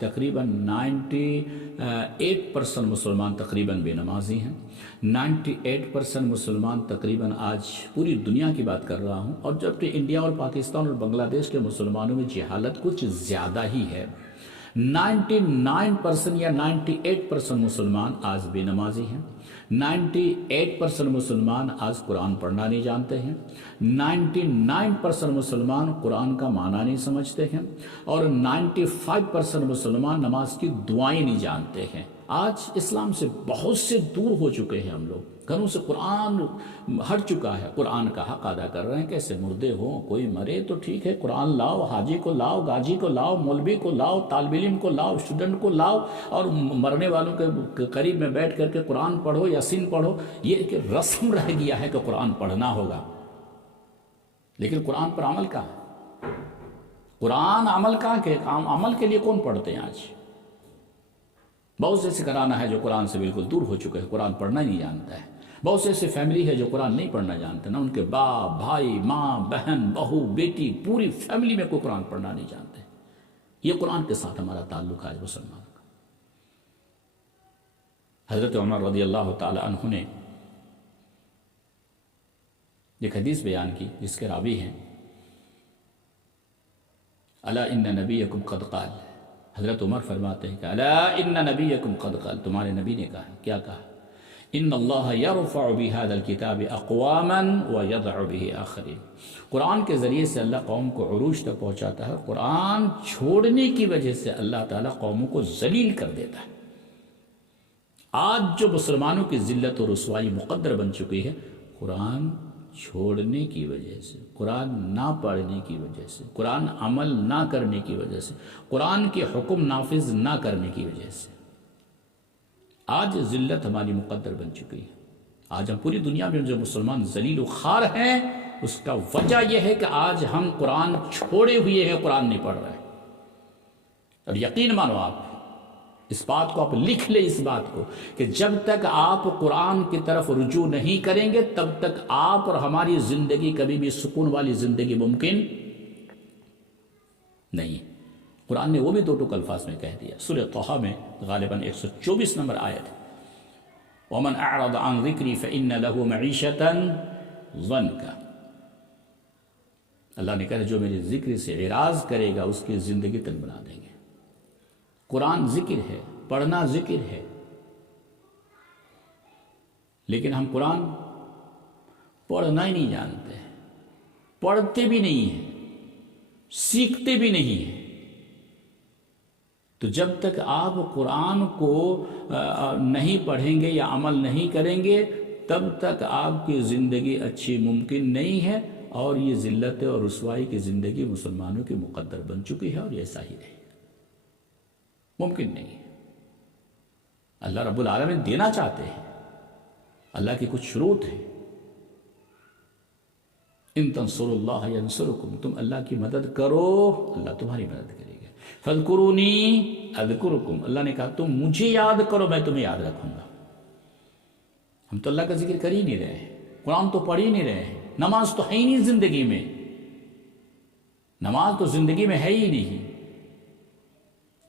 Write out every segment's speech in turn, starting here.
تقریباً 98% مسلمان تقریباً بے نمازی ہیں. 98% مسلمان تقریباً آج پوری دنیا کی بات کر رہا ہوں، اور جبکہ انڈیا اور پاکستان اور بنگلہ دیش کے مسلمانوں میں جہالت کچھ زیادہ ہی ہے. 99% یا 98% مسلمان آج بے نمازی ہیں. 98% مسلمان آج قرآن پڑھنا نہیں جانتے ہیں. 99% مسلمان قرآن کا معنی نہیں سمجھتے ہیں، اور 95% مسلمان نماز کی دعائیں نہیں جانتے ہیں. آج اسلام سے بہت سے دور ہو چکے ہیں ہم لوگ. گھروں سے قرآن ہٹ چکا ہے. قرآن کا حق ادا کر رہے ہیں. کیسے مردے ہوں، کوئی مرے تو ٹھیک ہے، قرآن لاؤ، حاجی کو لاؤ، گاجی کو لاؤ، مولوی کو لاؤ، طالب علم کو لاؤ، اسٹوڈنٹ کو لاؤ، اور مرنے والوں کے قریب میں بیٹھ کر کے قرآن پڑھو، یاسین پڑھو. یہ ایک رسم رہ گیا ہے کہ قرآن پڑھنا ہوگا، لیکن قرآن پر عمل کہاں؟ قرآن عمل کہاں کہ عمل کے لیے کون پڑھتے ہیں آج؟ بہت سے ایسے گھرانہ ہے جو قرآن سے بالکل دور ہو چکے ہیں، قرآن پڑھنا ہی نہیں جانتا ہے. بہت سے ایسے فیملی ہے جو قرآن نہیں پڑھنا جانتے، نہ ان کے باپ، بھائی، ماں، بہن، بہو، بیٹی، پوری فیملی میں کوئی قرآن پڑھنا نہیں جانتے. یہ قرآن کے ساتھ ہمارا تعلق ہے آج مسلمان کا. حضرت عمر رضی اللہ تعالی عنہ نے ایک حدیث بیان کی جس کے راوی ہیں الا ان نبیکم قد قال. حضرت عمر فرماتے ہیں کہ الا ان نبیکم قد قال، تمہارے نبی نے کہا. کیا کہا؟ ان اللہ یرفع بهذا الكتاب اقواما ويضع به آخرین. قرآن کے ذریعے سے اللہ قوم کو عروج تک پہنچاتا ہے. قرآن چھوڑنے کی وجہ سے اللہ تعالیٰ قوموں کو ذلیل کر دیتا ہے. آج جو مسلمانوں کی ذلت اور رسوائی مقدر بن چکی ہے، قرآن چھوڑنے کی وجہ سے، قرآن نہ پڑھنے کی وجہ سے، قرآن عمل نہ کرنے کی وجہ سے، قرآن کے حکم نافذ نہ کرنے کی وجہ سے آج ذلت ہماری مقدر بن چکی ہے. آج ہم پوری دنیا میں جو مسلمان ذلیل و خوار ہیں، اس کا وجہ یہ ہے کہ آج ہم قرآن چھوڑے ہوئے ہیں، قرآن نہیں پڑھ رہے. اور یقین مانو، آپ اس بات کو آپ لکھ لیں، اس بات کو کہ جب تک آپ قرآن کی طرف رجوع نہیں کریں گے تب تک آپ اور ہماری زندگی کبھی بھی سکون والی زندگی ممکن نہیں. قرآن نے وہ بھی دو ٹوک الفاظ میں کہہ دیا. سورہ طہ میں غالباً 124 نمبر آیت ہے، وَمَنْ أَعْرَضَ عَنْ ذِكْرِي فَإِنَّ لَهُ مَعِيشَةً ضَنْكَ. اللہ نے کہا جو میرے ذکر سے اعراض کرے گا اس کی زندگی تنگ بنا دیں گے. قرآن ذکر ہے، پڑھنا ذکر ہے، لیکن ہم قرآن پڑھنا ہی نہیں جانتے ہیں، پڑھتے بھی نہیں ہیں، سیکھتے بھی نہیں ہیں. تو جب تک آپ قرآن کو نہیں پڑھیں گے یا عمل نہیں کریں گے تب تک آپ کی زندگی اچھی ممکن نہیں ہے، اور یہ ذلت اور رسوائی کی زندگی مسلمانوں کی مقدر بن چکی ہے، اور یہ ایسا ہی رہے، ممکن نہیں ہے. اللہ رب العالمین دینا چاہتے ہیں. اللہ کی کچھ شروط ہیں. ان تنصروا اللہ ینصرکم، تم اللہ کی مدد کرو اللہ تمہاری مدد کرے گا. فاذکرونی اذکرکم، اللہ نے کہا تم مجھے یاد کرو میں تمہیں یاد رکھوں گا. ہم تو اللہ کا ذکر کر ہی نہیں رہے ہیں، قرآن تو پڑھ ہی نہیں رہے ہیں، نماز تو ہے ہی نہیں زندگی میں، نماز تو زندگی میں ہے ہی نہیں.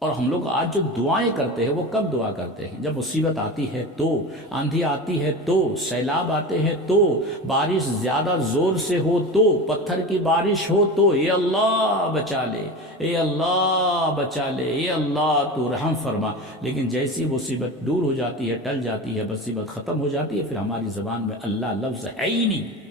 اور ہم لوگ آج جو دعائیں کرتے ہیں وہ کب دعا کرتے ہیں؟ جب مصیبت آتی ہے تو، آندھی آتی ہے تو، سیلاب آتے ہیں تو، بارش زیادہ زور سے ہو تو، پتھر کی بارش ہو تو، اے اللہ بچا لے، اے اللہ بچا لے، اے اللہ تو رحم فرما. لیکن جیسی مصیبت دور ہو جاتی ہے، ٹل جاتی ہے، مصیبت ختم ہو جاتی ہے، پھر ہماری زبان میں اللہ لفظ ہے ہی نہیں.